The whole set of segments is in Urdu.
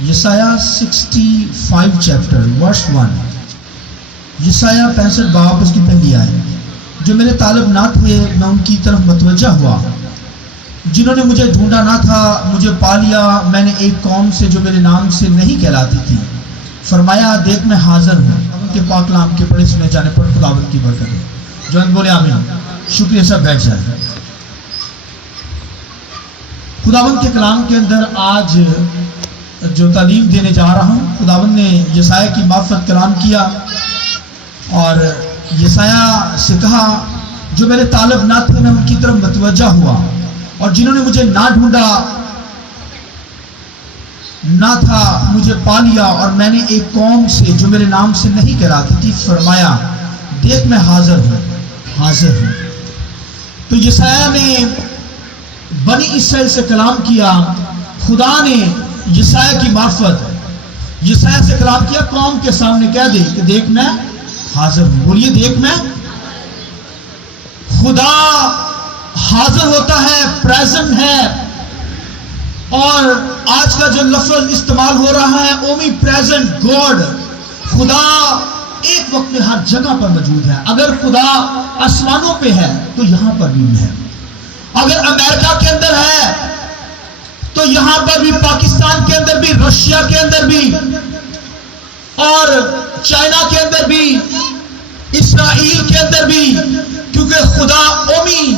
یسایہ 65 چیپٹر ورس 1. یسایہ 65 باب اس کی پہلی آیت. جو میرے طالب نہ تھے میں ان کی طرف متوجہ ہوا، جنہوں نے مجھے ڈھونڈا نہ تھا مجھے پا لیا. میں نے ایک قوم سے جو میرے نام سے نہیں کہلاتی تھی فرمایا دیکھ میں حاضر ہوں. ان کے پاک کلام کے پڑھے سنے جانے پر خداوند کی برکت ہے. جو ان بولے آمین. شکریہ. سب بیٹھ جائیں. خداوند کے کلام کے اندر آج جو تعلیم دینے جا رہا ہوں، خداوند نے یسایہ کی معرفت کلام کیا اور یسایہ سے کہا جو میرے طالب نہ تھے میں ان کی طرف متوجہ ہوا، اور جنہوں نے مجھے نہ ڈھونڈا نہ تھا مجھے پا لیا. اور میں نے ایک قوم سے جو میرے نام سے نہیں کہلاتی تھی فرمایا دیکھ میں حاضر ہوں. تو یسایہ نے بنی اسرائیل سے کلام کیا. خدا نے یسایہ کی معرفت یسایہ سے کلام کیا قوم کے سامنے کہہ دے کہ دیکھ میں حاضر ہوں. بولیے دیکھ میں. خدا حاضر ہوتا ہے، پریزنٹ ہے. اور آج کا جو لفظ استعمال ہو رہا ہے اومی پریزنٹ گاڈ، خدا ایک وقت میں ہر جگہ پر موجود ہے. اگر خدا آسمانوں پہ ہے تو یہاں پر بھی ہے. اگر امریکہ کے اندر ہے تو یہاں پر بھی، پاکستان کے اندر بھی، رشیا کے اندر بھی، اور چائنا کے اندر بھی، اسرائیل کے اندر بھی. کیونکہ خدا اومی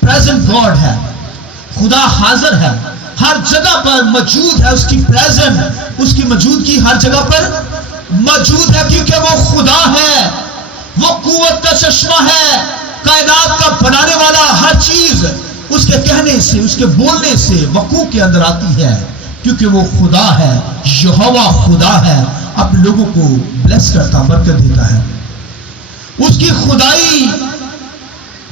پریزنٹ گاڈ ہے. خدا حاضر ہے، ہر جگہ پر موجود ہے. اس کی پریزنٹ، اس کی موجودگی ہر جگہ پر موجود ہے. کیونکہ وہ خدا ہے، وہ قوت کا چشمہ ہے، کائنات کا بنانے والا. ہر چیز اس کے کہنے سے، اس کے بولنے سے وقوع کے اندر آتی ہے. کیونکہ وہ خدا ہے، یہوہ خدا ہے. اپنے لوگوں کو بلیس کرتا، برکت دیتا ہے. اس کی خدائی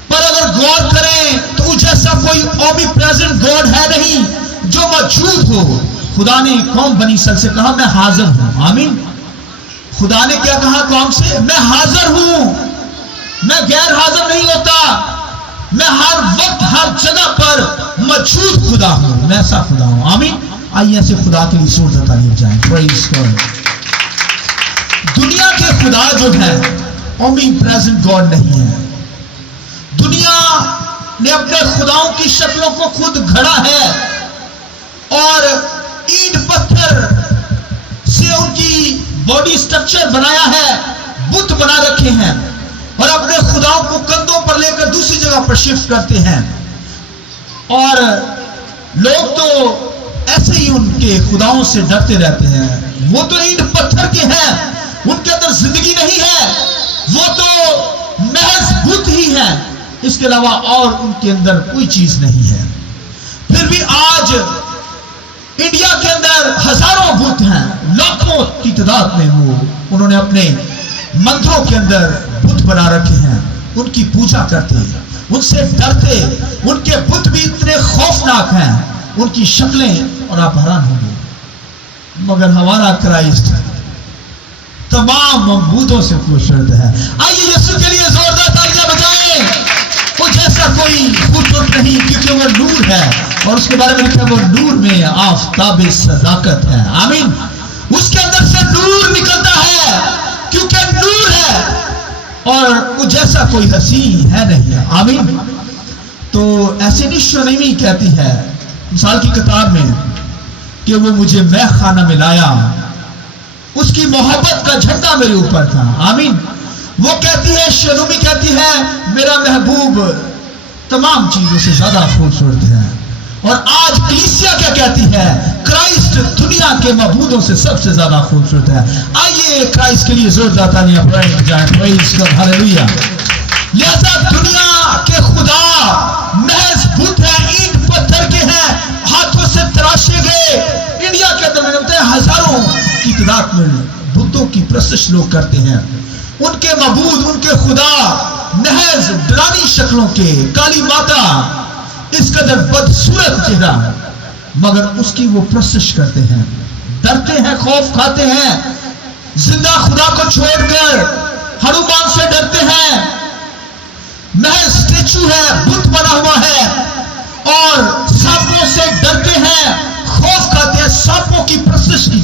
پر اگر غور کریں تو جیسا کوئی اومی پریزنٹ گاڈ ہے نہیں جو موجود ہو. خدا نے قوم بنی اسرائیل سے کہا میں حاضر ہوں. آمین. خدا نے کیا کہا قوم سے؟ میں حاضر ہوں. میں غیر حاضر نہیں ہوتا. میں ہر وقت ہر جگہ پر موجود خدا ہوں. میں ایسا خدا ہوں. آمین. آئیے ایسے خدا کے لیے صورت تعریف جائیں. پریز گاڈ. دنیا کے خدا جو ہے اومی پریزنٹ گاڈ نہیں ہے. دنیا نے اپنے خداؤں کی شکلوں کو خود گھڑا ہے اور اینٹ پتھر سے ان کی باڈی سٹرکچر بنایا ہے، بت بنا رکھے ہیں، اور اپنے خداؤں کو کندھوں پر لے کر دوسری جگہ پر شفٹ کرتے ہیں. اور لوگ تو ایسے ہی ان کے خداؤں سے ڈرتے رہتے ہیں. وہ تو اینٹ پتھر کے ہیں، ان کے اندر زندگی نہیں ہے. وہ تو محض بت ہی ہیں، اس کے علاوہ اور ان کے اندر کوئی چیز نہیں ہے. پھر بھی آج انڈیا کے اندر ہزاروں بت ہیں، لاکھوں کی تعداد میں. انہوں نے اپنے مندروں کے اندر بت بنا رکھے ہیں. ان کی پوجا کرتے، ان سے ڈرتے. ان کے بت بھی اتنے خوفناک ہیں، ان کی شکلیں، اور آپ حیران ہوں گے. مگر ہمارا کرائسٹ تمام معبودوں سے خوبصورت ہے. آئیے یسوع کے لیے زوردار تالیاں بجائیں. وہ جیسا کوئی خوبصورت نہیں، کیونکہ وہ نور ہے. اور اس کے بارے میں لکھا وہ نور میں آفتاب صداقت ہے. آمین. اس کے اندر سے نور نکلتا ہے کیونکہ نور ہے، اور وہ جیسا کوئی حسین ہے نہیں. آمین. تو ایسے نشونیمی کہتی ہے مثال کی کتاب میں کہ وہ مجھے مے خانہ میں لایا، اس کی محبت کا جھنڈا میرے اوپر تھا. آمین. وہ کہتی ہے، شنومی کہتی ہے میرا محبوب تمام چیزوں سے زیادہ خوبصورت ہے. اور آج کلیسیا کیا کہتی ہے؟ کرائسٹ دنیا کے معبودوں سے سب سے زیادہ خوبصورت ہے. آئیے کرائسٹ کے لیے زوردار تالیاں بجائیں. پریز گاڈ. ہاللویا. لہذا دنیا کے خدا محض بت ہیں، اینٹ پتھر کے ہیں، ہاتھوں سے تراشے گئے. انڈیا کے اندر میں بتایا ہزاروں کی تعداد میں بتوں کی پرستش لوگ کرتے ہیں. ان کے معبود، ان کے خدا محض ڈرانی شکلوں کے، کالی ماتا، اس قدر بدصورت چہرہ، مگر اس کی وہ پرستش کرتے ہیں. ڈرتے ہیں، خوف کھاتے ہیں. زندہ خدا کو چھوڑ کر ہنومان سے ڈرتے ہیں. محض اسٹیچو ہے، بت بنا ہوا ہے. اور سانپوں سے ڈرتے ہیں، خوف کھاتے ہیں. سانپوں کی پرستش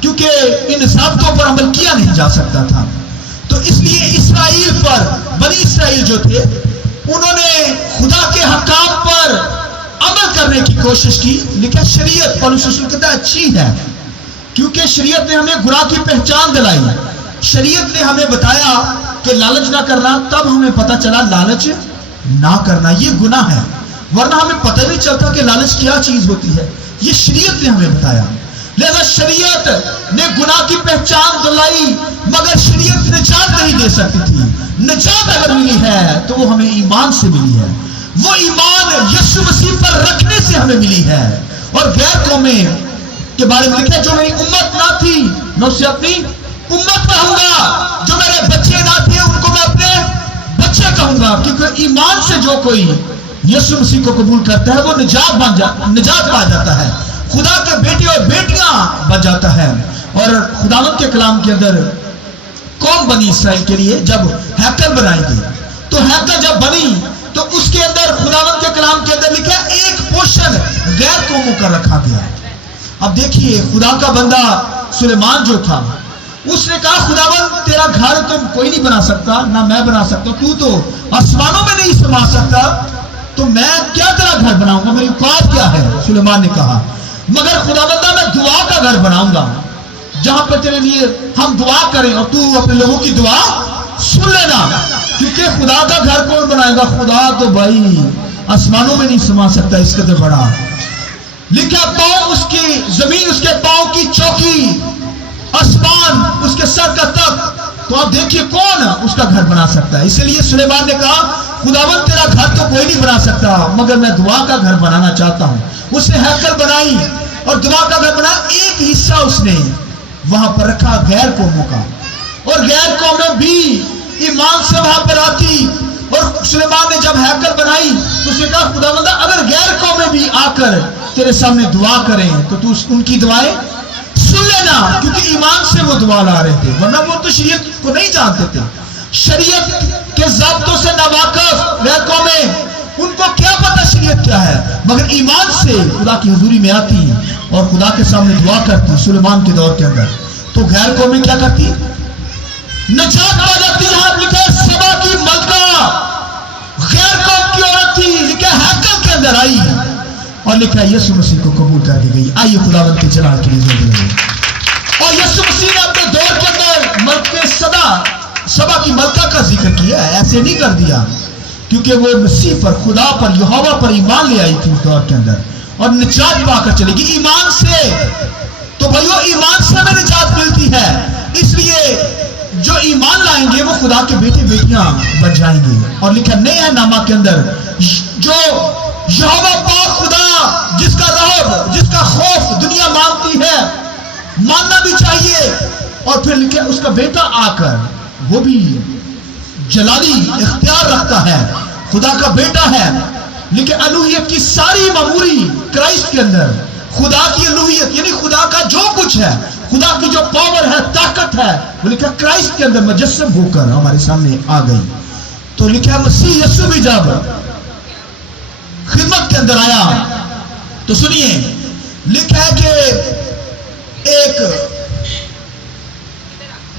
کیونکہ ان ضابطوں پر عمل کیا نہیں جا سکتا تھا. تو اس لیے اسرائیل پر، بنی اسرائیل جو تھے، انہوں نے خدا کے حکام پر عمل کرنے کی کوشش کی. لکھا شریعت، پولس رسول کہتا ہے اچھی ہے، کیونکہ شریعت نے ہمیں گناہ کی پہچان دلائی. شریعت نے ہمیں بتایا کہ لالچ نہ کرنا، تب ہمیں پتہ چلا لالچ نہ کرنا یہ گناہ ہے، ورنہ ہمیں پتہ نہیں چلتا کہ لالچ کیا چیز ہوتی ہے. یہ شریعت نے ہمیں بتایا. لہذا شریعت نے گناہ کی پہچان دلائی، مگر شریعت نجات نہیں دے سکتی تھی. نجات اگر ملی ہے تو وہ ہمیں ایمان سے ملی ہے. وہ ایمان یسوع مسیح پر رکھنے سے ہمیں ملی ہے. اور غیر قومیں کے بارے میں لکھا، جو میری امت نہ تھی میں اسے اپنی امت کہوں گا، جو میرے بچے نہ تھے ان کو میں اپنے بچے کہوں گا. کیونکہ ایمان سے جو کوئی یسوع مسیح کو قبول کرتا ہے وہ نجات پا جاتا ہے، خدا کے بیٹے اور بیٹیاں بن جاتا ہے. اور خداوند کے کلام کے اندر قوم بنی اسرائیل کے لیے جب ہیکل بنائی گئی، تو ہیکل جب بنی تو اس کے اندر خداوند کے کلام کے اندر لکھا ایک پورشن غیر قوموں کا رکھا گیا. اب دیکھیے خدا کا بندہ سلیمان جو تھا، اس نے کہا خداوند تیرا گھر تم کوئی نہیں بنا سکتا، نہ میں بنا سکتا، تو تو آسمانوں میں نہیں سما سکتا، تو میں کیا تیرا گھر بناؤں گا، میری اوقات کیا ہے. سلیمان نے کہا مگر خداوندہ میں دعا کا گھر بناؤں گا، جہاں پر تیرے لیے ہم دعا کریں اور تو اپنے لوگوں کی دعا سن لینا. کیونکہ خدا کا گھر کون بنائے گا؟ خدا تو بھائی آسمانوں میں نہیں سما سکتا، اس قدر بڑا. لکھا پاؤں اس کی زمین، اس کے پاؤں کی چوکی، آسمان اس کے سر کا تخت. تو آپ دیکھیے کون اس کا گھر بنا سکتا ہے. اسی لیے سلیمان نے کہا خداوند تیرا گھر تو کوئی نہیں بنا سکتا، مگر میں دعا کا گھر بنانا چاہتا ہوں. اس نے ہیکل بنائی اور دعا کا گھر بنا. ایک حصہ اس نے وہاں پر رکھا غیر قوموں کا، اور غیر قومیں بھی ایمان سے وہاں پر آتی. اور سلیمان نے جب ہیکل بنائی تو اس نے کہا خداوند اگر غیر قومیں بھی آ کر تیرے سامنے دعا کریں تو تو ان کی دعائیں سن لینا، کیونکہ ایمان سے وہ دعا لا رہے تھے، ورنہ وہ تو شریعت کو نہیں جانتے تھے. شریعت کے ضابطوں سے ناواقف غیر قومیں، ان کو کیا پتا شریعت کیا ہے، مگر ایمان سے خدا کی حضوری میں آتی اور خدا کے سامنے دعا کرتی. سلیمان کے دور کے اندر تو غیر قومیں کیا کرتی؟ نجات پا جاتی. یہاں لکھا ہے سبا کی ملکہ غیر قوم کی عورت تھی، لکھا ہے ہیکل کے اندر آئی اور لکھا ہے یسوع مسیح کو قبول کر کے گئی. آئیے خداوند کے جلال کے لیے زور دیں. اور یسوع مسیح نے اپنے دور کے اندر ملکہ سبا کی ملکہ کا ذکر کیا ہے، ایسے نہیں کر دیا، کیونکہ وہ مسیح پر، خدا پر، یہوہ پر ایمان لے آئی تھی اس دور کے اندر اور نجات پا کر چلے گی ایمان سے. تو بھائیو ایمان سے ہمیں نجات ملتی ہے. اس لیے جو ایمان لائیں گے وہ خدا کے بیٹے بیٹیاں بن جائیں گے. اور لکھا نئے نامہ کے اندر جو یہوہ پاک خدا، جس کا رہب، جس کا خوف دنیا مانتی ہے، ماننا بھی چاہیے. اور پھر لکھا اس کا بیٹا آ کر وہ بھی جلالی اختیار رکھتا ہے، خدا کا بیٹا ہے. لیکن الوہیت کی ساری معموری کرائسٹ کے اندر، خدا کی الوہیت یعنی خدا کا جو کچھ ہے، خدا کی جو پاور ہے، طاقت ہے، وہ لکھا کرائسٹ کے اندر مجسم ہو کر ہمارے سامنے آ گئی. تو لکھا مسیح یسوع بھی جب خدمت کے اندر آیا تو سنیے لکھا ہے کہ ایک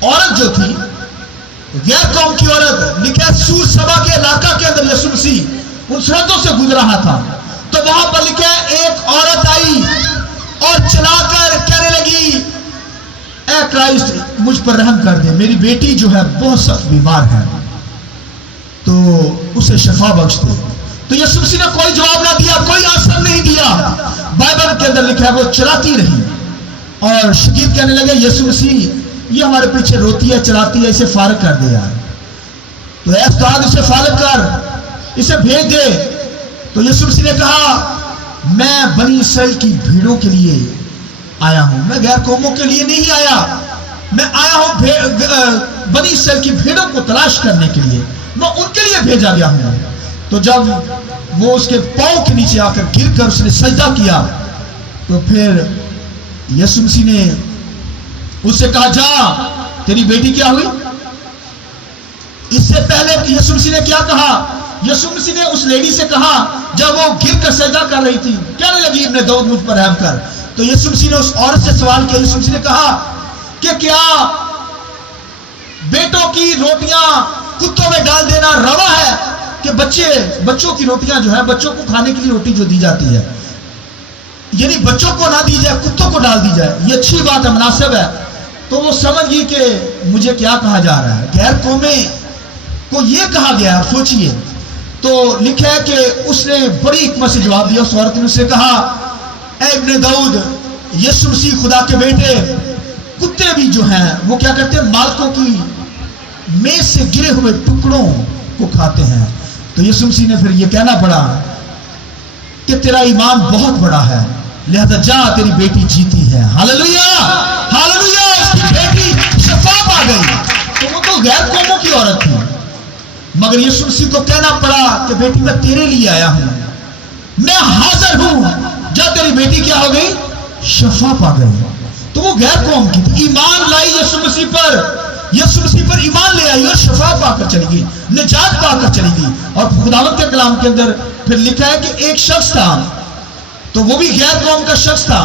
عورت جو تھی، غیر قوم کی عورت، لکھا ہے سور سبا کے علاقہ کے اندر یسوع مسیح ان سرحدوں سے گزر رہا تھا. تو وہاں پر لکھا ہے ایک عورت آئی اور چلا کر کہنے لگی اے کرائسٹ مجھ پر رحم کر دے، میری بیٹی جو ہے بہت سخت بیمار ہے، تو اسے شفا بخش دے. تو یسوع مسیح نے کوئی جواب نہ دیا، کوئی آنسر نہیں دیا. بائبل کے اندر لکھا ہے وہ چلاتی رہی اور شگید کہنے لگے یسوع مسیح یہ ہمارے پیچھے روتی ہے، چلاتی ہے، اسے فارغ کر دے یار. تو اے استاد اسے فارغ کر، اسے بھیج دے. تو یسوع مسیح نے کہا میں بنی اسرائیل کی بھیڑوں کے لیے آیا ہوں، میں غیر قوموں کے لیے نہیں آیا، میں آیا ہوں بنی اسرائیل کی بھیڑوں کو تلاش کرنے کے لیے، میں ان کے لیے بھیجا گیا ہوں. تو جب وہ اس کے پاؤں کے نیچے آ کر گر کر اس نے سجدہ کیا تو پھر یسوع مسیح نے اس سے کہا جا تیری بیٹی کیا ہوئی. اس سے پہلے یسوع مسیح نے کیا کہا؟ یسوع مسیح نے اس لیڈی سے کہا جب وہ گر کر سجدہ کر رہی تھی، کہنے لگی ابن داؤد مجھ پر رحم کر، تو یسوع مسیح نے اس عورت سے سوال کیا. یسوع مسیح نے کہا کہ کیا بیٹوں کی روٹیاں کتوں میں ڈال دینا روا ہے کہ بچوں کی روٹیاں جو ہے, بچوں کو کھانے کے لیے روٹی جو دی جاتی ہے, یعنی بچوں کو نہ دی جائے, کتوں کو ڈال دی جائے, یہ اچھی بات ہے, مناسب ہے. تو وہ سمجھ گئی کہ مجھے کیا کہا جا رہا ہے, غیر قومیں کو یہ کہا گیا. سوچئے تو لکھا ہے کہ اس نے بڑی حکمت سے جواب دیا. اس عورت نے اسے کہا, اے ابن داؤد, یسوع مسیح خدا کے بیٹے, کتے بھی جو ہیں وہ کیا کرتے ہیں, مالکوں کی میز سے گرے ہوئے ٹکڑوں کو کھاتے ہیں. تو یسوع مسیح نے پھر یہ کہنا پڑا کہ تیرا ایمان بہت بڑا ہے, لہذا جا, تیری بیٹی جیتی ہے. Hallelujah, hallelujah. اس کی بیٹی شفا پا گئی. تو وہ تو غیر قوموں کی عورت تھی, مگر یسوع مسیح کو کہنا پڑا کہ بیٹی میں تیرے لیے آیا ہوں, میں حاضر ہوں, جا, تیری بیٹی کیا ہو گئی, شفا پا گئی. تو وہ غیر قوم کی تھی, ایمان لائی یسوع مسیح پر, یسوع مسیح پر ایمان لے آئی اور شفا پا کر چلی گئی, نجات پا کر چلی گئی. اور خداوند کے کلام کے اندر پھر لکھا ہے کہ ایک شخص تھا, تو وہ بھی غیر قوم کا شخص تھا.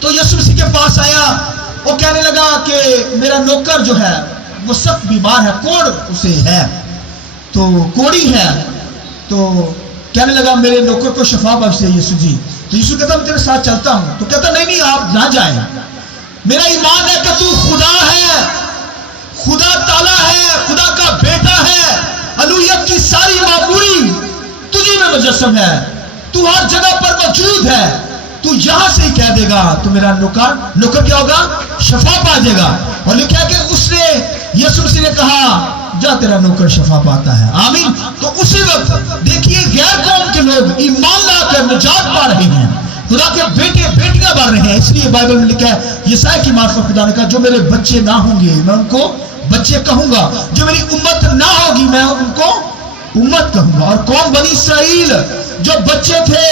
تو یسوع مسیح کے پاس آیا, وہ کہنے لگا کہ میرا نوکر جو ہے وہ سخت بیمار ہے, کوڑ اسے ہے, تو کوڑی ہے. تو کہنے لگا میرے نوکر کو شفا بخش دے یسوع جی. تو یسوع کہتا میں تیرے ساتھ چلتا ہوں. تو کہتا نہیں, آپ نہ جائیں, میرا ایمان ہے کہ تو خدا ہے, خدا تعالیٰ ہے, خدا کا بیٹا ہے, الوہیت کی ساری معموری تجھی میں مجسم ہے, تو ہر جگہ پر موجود ہے, تو یہاں سے ہی کہہ دے گا تو میرا نوکر کیا ہوگا, شفا پا جائے گا. اور لکھا ہے کہ اس نے, یسوع مسیح نے کہا جا, تیرا نوکر شفا پاتا ہے. آمین. تو اسی وقت دیکھیے غیر قوم کے لوگ ایمان لا کر نجات پا رہے ہیں, خدا کے بیٹے بیٹیاں بن رہے ہیں. اس لیے بائبل میں لکھا ہے, یسائی کی معرفت خدا نے کہا جو میرے بچے نہ ہوں گے میں ان کو بچے کہوں گا, جو میری امت نہ ہوگی میں ان کو امت کہوں گا. اور قوم بنی اسرائیل جو بچے تھے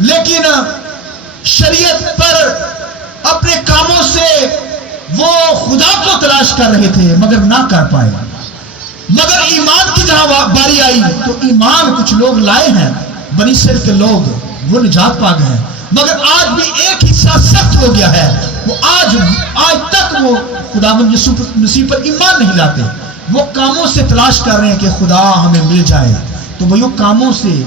لیکن شریعت پر اپنے کاموں سے وہ خدا کو تلاش کر رہے تھے مگر نہ کر پائے. مگر ایمان کی جہاں باری آئی تو ایمان کچھ لوگ لائے ہیں, بنی اسرائیل کے لوگ, وہ نجات پا گئے ہیں. مگر آج بھی ایک حصہ سخت ہو گیا ہے, وہ آج تک وہ خداوند یسوع مسیح پر ایمان نہیں لاتے, وہ کاموں سے تلاش کر رہے ہیں کہ خدا ہمیں مل جائے. تو وہ کاموں سے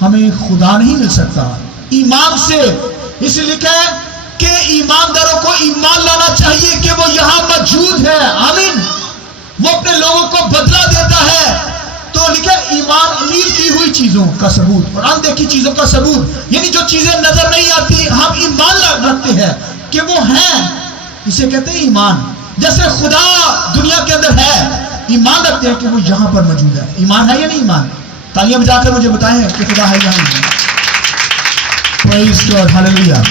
ہمیں خدا نہیں مل سکتا, ایمان سے. اس لیے لکھا ہے کہ ایمانداروں کو ایمان لانا چاہیے کہ وہ یہاں موجود ہے. آمین. وہ اپنے لوگوں کو بدلہ دیتا ہے. تو لکھا ہے ایمان امید کی ہوئی چیزوں کا ثبوت اور اندیکھی چیزوں کا ثبوت, یعنی جو چیزیں نظر نہیں آتی ہم ایمان رکھتے ہیں کہ وہ ہیں, اسے کہتے ہیں ایمان. جیسے خدا دنیا کے اندر ہے, ایمان رکھتے ہیں کہ وہ یہاں پر موجود ہے. ایمان ہے یا نہیں ایمان؟ تالیاں بجا کر مجھے بتائیں کہ خدا ہے یہاں. پریز گاڈ, ہاللویا.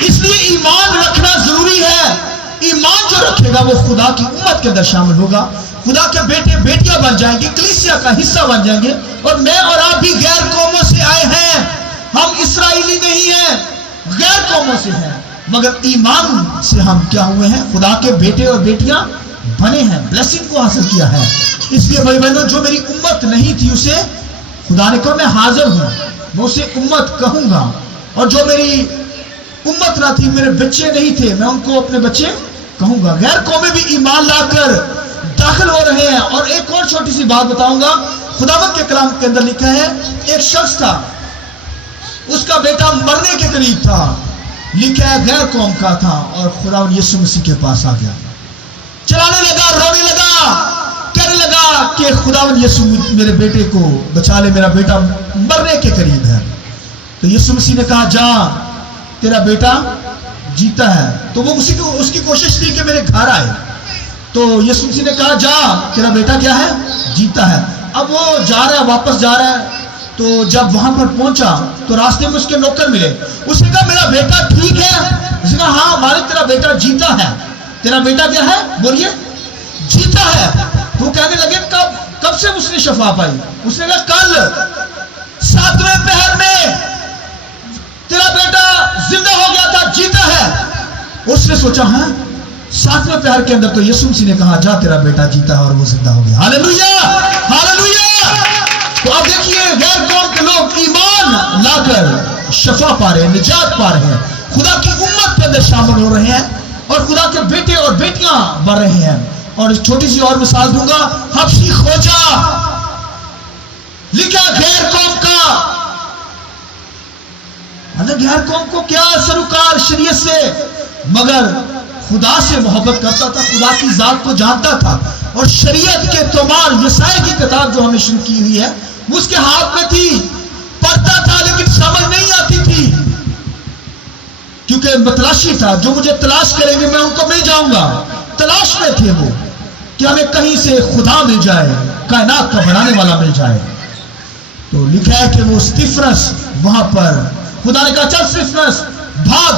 اس لیے ایمان رکھنا ضروری ہے. ایمان جو رکھے گا وہ خدا کی امت کے اندر شامل ہوگا, خدا کے بیٹے بیٹیاں بن جائیں گے, کلیسیا کا حصہ بن جائیں گے. اور میں اور آپ بھی غیر قوموں سے آئے ہیں, ہم اسرائیلی نہیں ہیں, غیر قوموں سے ہیں, مگر ایمان سے ہم کیا ہوئے ہیں, خدا کے بیٹے اور بیٹیاں بنے ہیں, بلیسنگ کو حاصل کیا ہے. اس لیے بھائی بہنوں, جو میری امت نہیں تھی اسے خدا نے کہا میں حاضر ہوں, میں اسے امت کہوں گا. اور جو میری امت نہ تھی, میرے بچے نہیں تھے, میں ان کو اپنے بچے کہوں گا. غیر قومیں بھی ایمان لا کر داخل ہو رہے ہیں. اور ایک اور چھوٹی سی بات بتاؤں گا, خداوند کے کلام کے اندر لکھا ہے ایک شخص تھا, اس کا بیٹا مرنے کے قریب تھا, لکھا ہے غیر قوم کا تھا, اور خداوند یسوع مسیح کے پاس آ گیا, چلانے لگا, رونے لگا, کہنے لگا کہ خداوند یسوع میرے بیٹے کو بچا لے, میرا بیٹا مرنے کے قریب ہے. تو یسوع مسیح نے کہا جا, تیرا بیٹا جیتا ہے. تو وہ اس کی کوشش تھی کہ میرے گھر آئے. تو یسوع مسیح نے کہا جا, تیرا بیٹا کیا ہے, جیتا ہے. اب وہ جا رہا ہے, واپس جا رہا ہے. تو جب وہاں پر پہنچا تو راستے میں اس کے نوکر ملے. اس نے کہا میرا بیٹا ٹھیک ہے؟ اس نے کہا ہاں مالک, تیرا بیٹا جیتا ہے. تیرا بیٹا کیا ہے, بولیے, جیتا ہے. تو کہنے لگے کب سے اس نے شفا پائی؟ اس نے کہا کل 7ویں پہر میں تیرا بیٹا زندہ ہو گیا تھا, جیتا ہے. اس نے سوچا ہاں 7ویں پہر کے اندر. تو یسوع مسیح نے کہا جا, تیرا بیٹا جیتا ہے اور وہ زندہ ہو گیا. Hallelujah, hallelujah. تو اب دیکھیے غیر قوم کے لوگ ایمان لا کر شفا پا رہے ہیں, نجات پا رہے ہیں, خدا کی امت کے اندر شامل ہو رہے ہیں اور خدا کے بیٹے اور بیٹیاں بڑھ رہے ہیں. اور ایک چھوٹی سی اور مثال دوں گا. حبشی خوجہ لکھا غیر قوم کا, غیر قوم کو کیا سروکار شریعت سے, مگر خدا سے محبت کرتا تھا, خدا کی ذات کو جانتا تھا, اور شریعت کے تومار یسائی کی کتاب جو ہمیں شروع کی ہوئی ہے وہ اس کے ہاتھ میں تھی, پڑھتا تھا لیکن سمجھ نہیں آتی تھی, کیونکہ متلاشی تھا. جو مجھے تلاش کریں گے میں ان کو مل جاؤں گا. تلاش میں تھے وہ کہ ہمیں کہیں سے خدا مل جائے, کائنات کا بنانے والا مل جائے. تو لکھا ہے کہ وہ استفنس وہاں پر, خدا نے کہا چل استفنس بھاگ,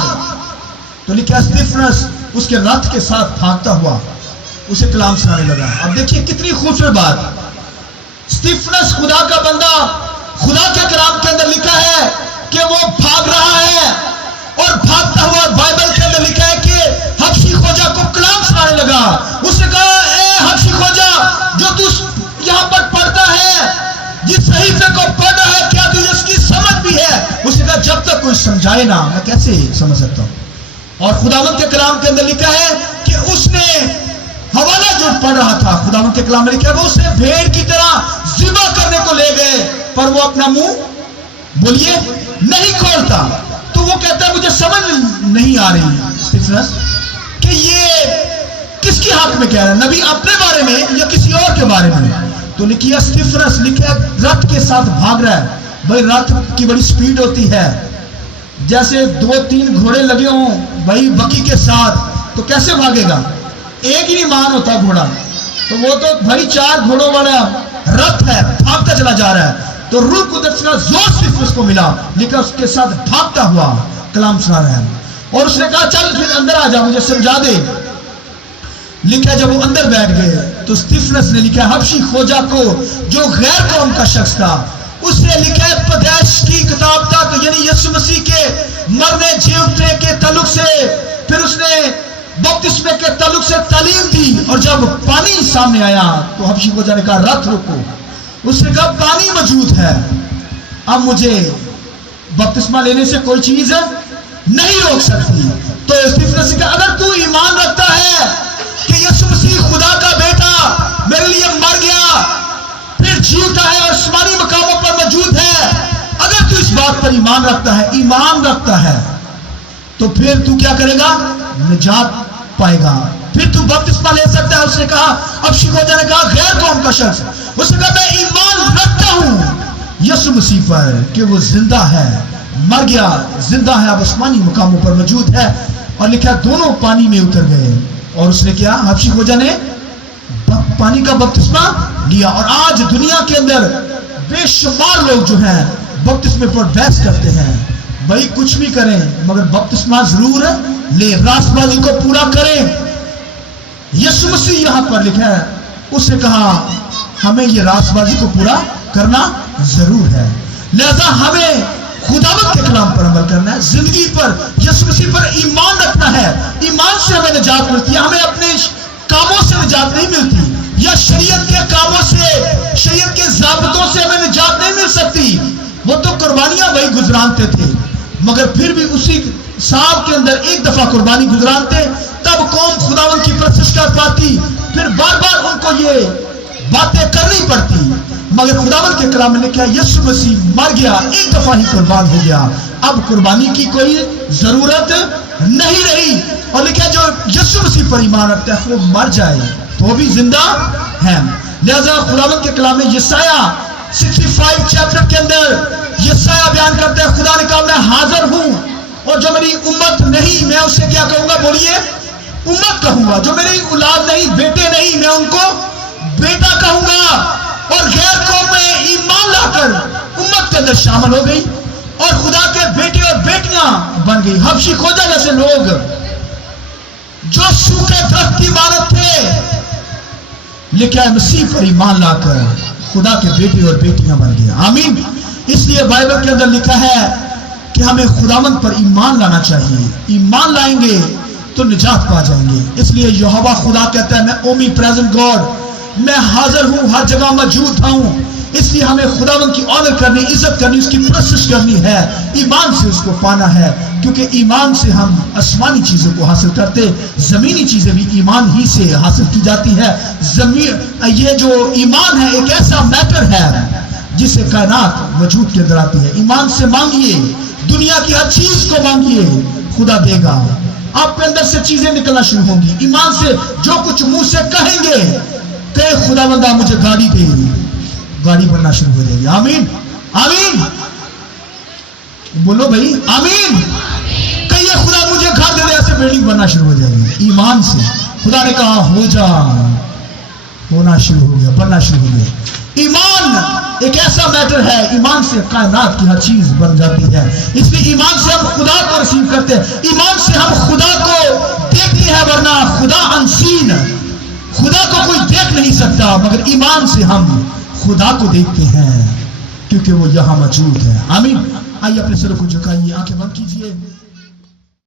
تو لکھا استفنس اس کے رتھ کے ساتھ بھاگتا ہوا اسے کلام سنانے لگا. اب دیکھیے کتنی خوبصورت بات. استفنس خدا کا بندہ, خدا کے کلام کے اندر لکھا ہے کہ وہ بھاگ رہا ہے, اور بھاگتا ہوا بائبل کے اندر لکھا ہے کہ حبشی خوجہ کو کلام سنانے لگا. اس نے کہا اے حبشی خوجہ جو تو یہاں پر پڑھتا ہے, جس صحیفے کو پڑھ رہا ہے, کیا تجھے اس کی سمجھ بھی ہے؟ اس نے کہا جب تک کوئی سمجھائے نا میں کیسے سمجھ سکتا ہوں. اور خداوند کے کلام کے اندر لکھا ہے کہ اس نے حوالہ جو پڑھ رہا تھا, خداوند کے کلام میں لکھا ہے وہ اسے بھیڑ کی طرح ذبح کرنے کو لے گئے, پر وہ اپنا منہ بولیے نہیں کھولتا. تو وہ کہتا ہے مجھے سمجھ نہیں آ رہی استفنس کہ یہ کس کی حق میں کہہ رہا ہے, نبی اپنے بارے میں یا کسی اور کے بارے میں. تو لکھیا استفنس لکھا رتھ کے ساتھ بھاگ رہا ہے. بھائی رتھ کی بڑی سپیڈ ہوتی ہے, جیسے 2-3 گھوڑے لگے ہوں بھائی بکی کے ساتھ تو کیسے بھاگے گا, ایک ہی نہیں مان ہوتا گھوڑا, تو وہ تو بھائی 4 گھوڑوں والا رتھ ہے, بھاگتا چلا جا رہا ہے. تو روح قدس کا زور صرف اس کو ملا, لکھا اس کے ساتھ بھاگتا ہوا کلام سنا رہا ہے. اور اس نے کہا چل پھر اندر آ جا مجھے سمجھا دے. لکھا جب وہ اندر بیٹھ گئے تو استفنس نے لکھا حبشی خوجہ کو جو غیر قوم کا شخص تھا, اس نے لکھا ہے پیدائش کی کتاب تک, یعنی یسوع مسیح کے مرنے جی اٹھنے کے تعلق سے, پھر اس نے بپتسمے کے تعلق سے تعلیم دی. اور جب پانی سامنے آیا تو حبشی خوجہ نے کہا رتھ رکو. اس نے کہا پانی موجود ہے, اب مجھے بپتسمہ لینے سے کوئی چیز نہیں روک سکتی. تو استفنس نے کہا اگر تو ایمان رکھتا ہے کہ یسوع مسیح خدا کا بیٹا میرے لیے مر گیا پھر جی اٹھا ہے اور آسمانی مقاموں پر موجود ہے, اگر تو اس بات پر ایمان رکھتا ہے تو پھر تو کیا کرے گا, نجات پائے گا, پھر تو بپتسمہ لے سکتا ہے. اس نے کہا, اب شیخوجہ نے کہا غیر قوم کا شخص, اس نے کہا میں ایمان رکھتا ہوں یسوع مسیح پر کہ وہ زندہ ہے, مر گیا زندہ ہے, اب آسمانی مقاموں پر موجود ہے. اور لکھا دونوں پانی میں اتر گئے, اور اس نے کیا, حبشی خوجہ نے پانی کا بپتسمہ لیا. اور آج دنیا کے اندر بے شمار لوگ جو ہیں بپتسمے پر بحث کرتے ہیں, بھائی کچھ بھی کریں مگر بپتسمہ ضرور لے, راست بازی کو پورا کریں. یسوع مسیح یہاں پر لکھا ہے, اس نے کہا ہمیں یہ راست بازی کو پورا کرنا ضرور ہے, لہذا ہمیں خداوند کے کلام پر عمل کرنا ہے, زندگی پر یسوع مسیح پر ایمان رکھنا ہے. ایمان سے ہمیں نجات ملتی ہے, ہمیں اپنے کاموں سے نجات نہیں ملتی, یا شریعت کے کاموں سے, شریعت کے ضابطوں سے ہمیں نجات نہیں مل سکتی. وہ تو قربانیاں وہی گزرانتے تھے, مگر پھر بھی اسی سال کے اندر ایک دفعہ قربانی گزرانتے, تب قوم خداوند کی پرستش کر پاتی. پھر بار بار ان کو یہ باتیں کرنی پڑتی, مگر خداوند کے کلام نے کہا یسوع مسیح مر گیا, ایک دفعہ ہی قربان ہو گیا, اب قربانی کی کوئی ضرورت نہیں رہی. اور لکھا جو یسوع مسیح پر ایمان رکھتا ہے وہ مر جائے تو بھی زندہ ہے. لہذا خداوند کے کلام میں یسایہ 65 چیپٹر کے اندر یسایہ بیان کرتا ہے, خدا نے کہا میں حاضر ہوں, اور جو میری امت نہیں میں اسے کیا کہوں گا, بولیے امت کہوں گا. جو میری اولاد نہیں, بیٹے نہیں, میں ان کو بیٹا کہوں گا. اور غیر قوم میں ایمان لا کر امت کے اندر شامل ہو گئی اور خدا کے بیٹے اور بیٹیاں بن گئی. حبشی خوجہ جیسے لوگ جو سوکھے درخت کی عمارت تھے, لکھا ہے مسیح پر ایمان لا کر خدا کے بیٹے اور بیٹیاں بن گئے. آمین. اس لیے بائبل کے اندر لکھا ہے کہ ہمیں خداوند پر ایمان لانا چاہیے, ایمان لائیں گے تو نجات پا جائیں گے. اس لیے یہوہ خدا کہتا ہے میں اومی پریزنٹ گاڈ, میں حاضر ہوں, ہر جگہ موجود ہوں. اس لیے ہمیں خداوند کی آنر کرنی, عزت کرنی, اس کی پرستش کرنی ہے, ایمان سے اس کو پانا ہے, کیونکہ ایمان سے ہم آسمانی چیزوں کو حاصل کرتے, زمینی چیزیں بھی ایمان ہی سے حاصل کی جاتی ہے. یہ جو ایمان ہے ایک ایسا میٹر ہے جس سے کائنات وجود کے اندر آتی ہے. ایمان سے مانگیے, دنیا کی ہر چیز کو مانگیے, خدا دے گا. آپ کے اندر سے چیزیں نکلنا شروع ہوں گی. ایمان سے جو کچھ منہ سے کہیں گے کہ خدا بندہ مجھے گاڑی دے, گاڑی بننا شروع ہو جائے گی. آمین آمین بولو بھائی, آمین. کہیے خدا مجھے گھر دے دے, ایسے بلڈنگ بننا شروع ہو جائے گی. ایمان سے خدا نے کہا ہو جا, ہونا شروع ہو گیا, بننا شروع ہو گیا. ایمان ایک ایسا میٹر ہے, ایمان سے کائنات کی ہر چیز بن جاتی ہے. اس لیے ایمان سے ہم خدا کو ریسیو کرتے ہیں, ایمان سے ہم خدا کو دیکھتے ہیں, ورنہ خدا انسین, خدا کو کوئی دیکھ نہیں سکتا, مگر ایمان سے ہم خدا کو دیکھتے ہیں کیونکہ وہ یہاں موجود ہے. آمین. آئیے اپنے سر کو جھکائیے, آنکھیں بند کیجیے.